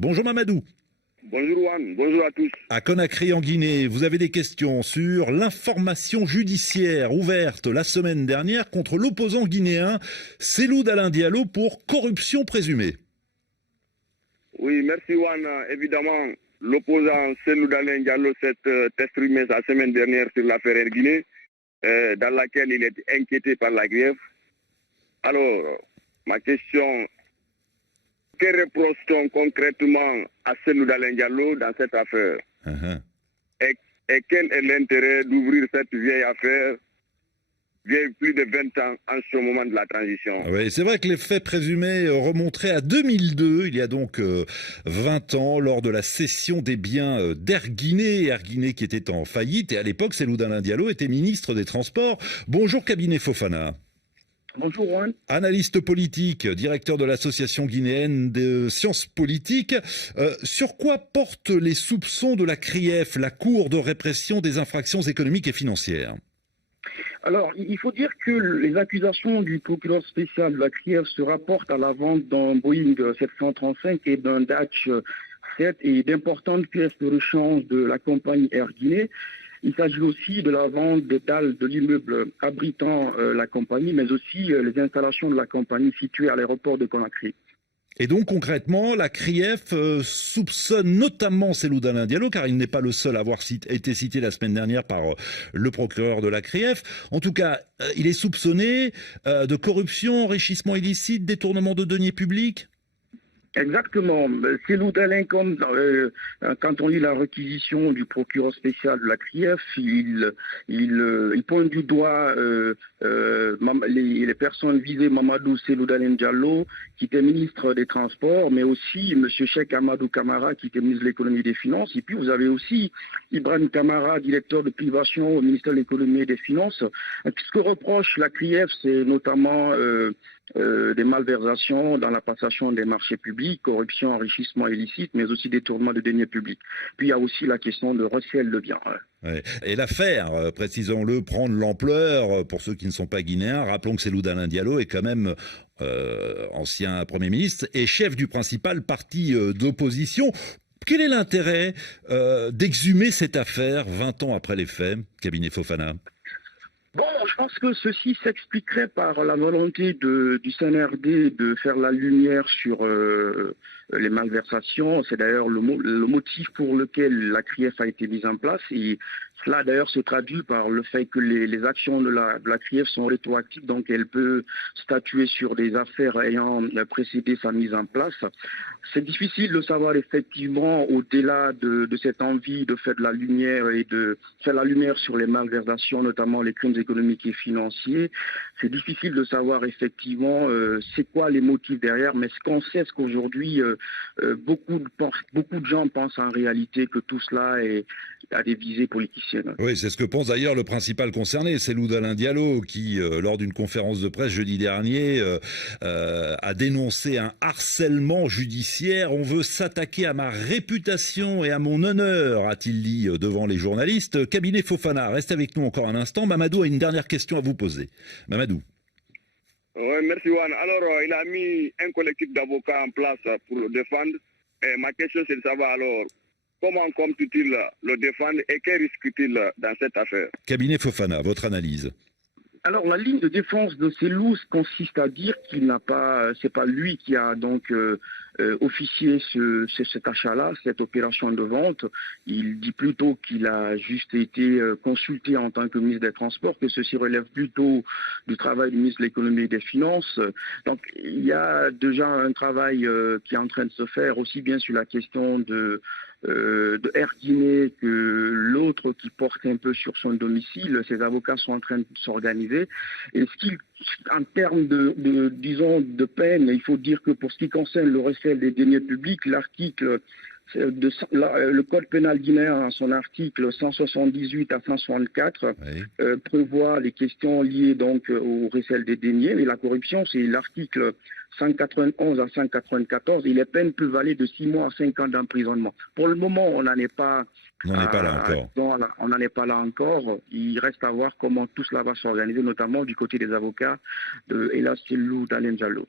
Bonjour Mamadou. Bonjour Juan, bonjour à tous. À Conakry en Guinée, vous avez des questions sur l'information judiciaire ouverte la semaine dernière contre l'opposant guinéen Cellou Dalein Diallo pour corruption présumée. Oui, merci Juan. Évidemment, l'opposant Cellou Dalein Diallo s'est exprimé la semaine dernière sur l'affaire Air Guinée, dans laquelle il est inquiété par la grève. Alors, ma question, que reproche-t-on concrètement à Cellou Dalein Diallo dans cette affaire? Et quel est l'intérêt d'ouvrir cette vieille affaire, vieille plus de 20 ans en ce moment de la transition? Oui, c'est vrai que les faits présumés remonteraient à 2002, il y a donc 20 ans, lors de la cession des biens d'Air Guinée, Air Guinée qui était en faillite, et à l'époque, Cellou Dalein Diallo était ministre des Transports. Bonjour Cabinet Fofana. Bonjour Juan. Analyste politique, directeur de l'association guinéenne de sciences politiques. Sur quoi portent les soupçons de la CRIEF, la Cour de répression des infractions économiques et financières? Alors, il faut dire que les accusations du procureur spécial de la CRIEF se rapportent à la vente d'un Boeing 735 et d'un Dash 7 et d'importantes pièces de rechange de la compagnie Air Guinée. Il s'agit aussi de la vente des dalles de l'immeuble abritant la compagnie, mais aussi les installations de la compagnie situées à l'aéroport de Conakry. Et donc concrètement, la CRIEF soupçonne notamment Cellou Dalein Diallo, car il n'est pas le seul à avoir été cité la semaine dernière par le procureur de la CRIEF. En tout cas, il est soupçonné de corruption, enrichissement illicite, détournement de deniers publics. Exactement. Cellou Dalein, quand on lit la réquisition du procureur spécial de la CRIEF, il pointe du doigt les personnes visées, Mamadou Cellou Dalein Diallo, qui était ministre des Transports, mais aussi M. Cheikh Amadou Camara, qui était ministre de l'Économie et des Finances. Et puis vous avez aussi Ibrahim Camara, directeur de privation au ministère de l'Économie et des Finances. Ce que reproche la CRIEF, c'est notamment des malversations dans la passation des marchés publics, corruption, enrichissement illicite, mais aussi détournement de deniers publics. Puis il y a aussi la question de recel de biens. Ouais. Et l'affaire, précisons-le, prend de l'ampleur pour ceux qui ne sont pas guinéens. Rappelons que Cellou Dalein Diallo est quand même ancien Premier ministre et chef du principal parti d'opposition. Quel est l'intérêt d'exhumer cette affaire 20 ans après les faits, Cabinet Fofana? Bon, je pense que ceci s'expliquerait par la volonté du CNRD de faire la lumière sur les malversations. C'est d'ailleurs le motif pour lequel la CRIEF a été mise en place. Et cela d'ailleurs se traduit par le fait que les actions de la CRIEF sont rétroactives, donc elle peut statuer sur des affaires ayant précédé sa mise en place. C'est difficile de savoir effectivement, au-delà de cette envie de faire de la lumière et de faire la lumière sur les malversations, notamment les crimes économiques et financiers, c'est difficile de savoir effectivement c'est quoi les motifs derrière, mais ce qu'on sait, c'est qu'aujourd'hui, beaucoup de gens pensent en réalité que tout cela a des visées politiciennes. Oui, c'est ce que pense d'ailleurs le principal concerné, Cellou Dalein Diallo, qui, lors d'une conférence de presse jeudi dernier, a dénoncé un harcèlement judiciaire. On veut s'attaquer à ma réputation et à mon honneur, a-t-il dit devant les journalistes. Cabinet Fofana, reste avec nous encore un instant. Mamadou a une dernière question à vous poser. Mamadou. Oui, merci Juan. Alors, il a mis un collectif d'avocats en place pour le défendre. Et ma question, c'est de savoir alors, comment compte-t-il le défendre et quel risque-t-il dans cette affaire? Cabinet Fofana, votre analyse. Alors la ligne de défense de Cellou consiste à dire qu'il n'a pas, c'est pas lui qui a donc officié cet achat-là, cette opération de vente. Il dit plutôt qu'il a juste été consulté en tant que ministre des Transports, que ceci relève plutôt du travail du ministre de l'Économie et des Finances. Donc il y a déjà un travail qui est en train de se faire aussi bien sur la question de Air Guinée que l'autre qui porte un peu sur son domicile. Ses avocats sont en train de s'organiser. Et en termes disons, de peine, il faut dire que pour ce qui concerne le recel des deniers publics, l'article le code pénal guinéen, son article 178 à 164, oui, prévoit les questions liées donc au recel des deniers. Et la corruption, c'est l'article 191 à 194, et les peines peuvent aller de 6 mois à 5 ans d'emprisonnement. Pour le moment, on n'en est pas... On n'en est pas là encore. On n'en est pas là encore. Il reste à voir comment tout cela va s'organiser, notamment du côté des avocats de Cellou Dalein Diallo.